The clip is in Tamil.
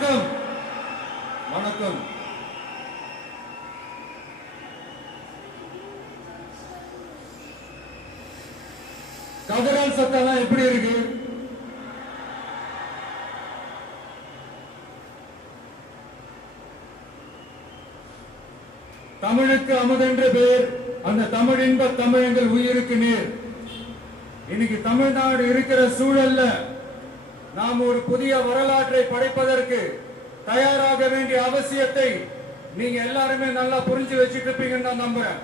வணக்கம் வணக்கம். கதறல் சத்தம் எப்படி இருக்கு? தமிழுக்கு அமுதென்று பேர், அந்த தமிழ் இன்ப தமிழங்கள் உயிருக்கு நேர். இன்னைக்கு தமிழ்நாடு இருக்கிற சூழல்ல நாம் ஒரு புதிய வரலாற்றை படைப்பதற்கு தயாராக வேண்டிய அவசியத்தை நீங்க எல்லாருமே நல்லா புரிஞ்சு வச்சுட்டு இருப்பீங்கன்னு நான் நம்புறேன்.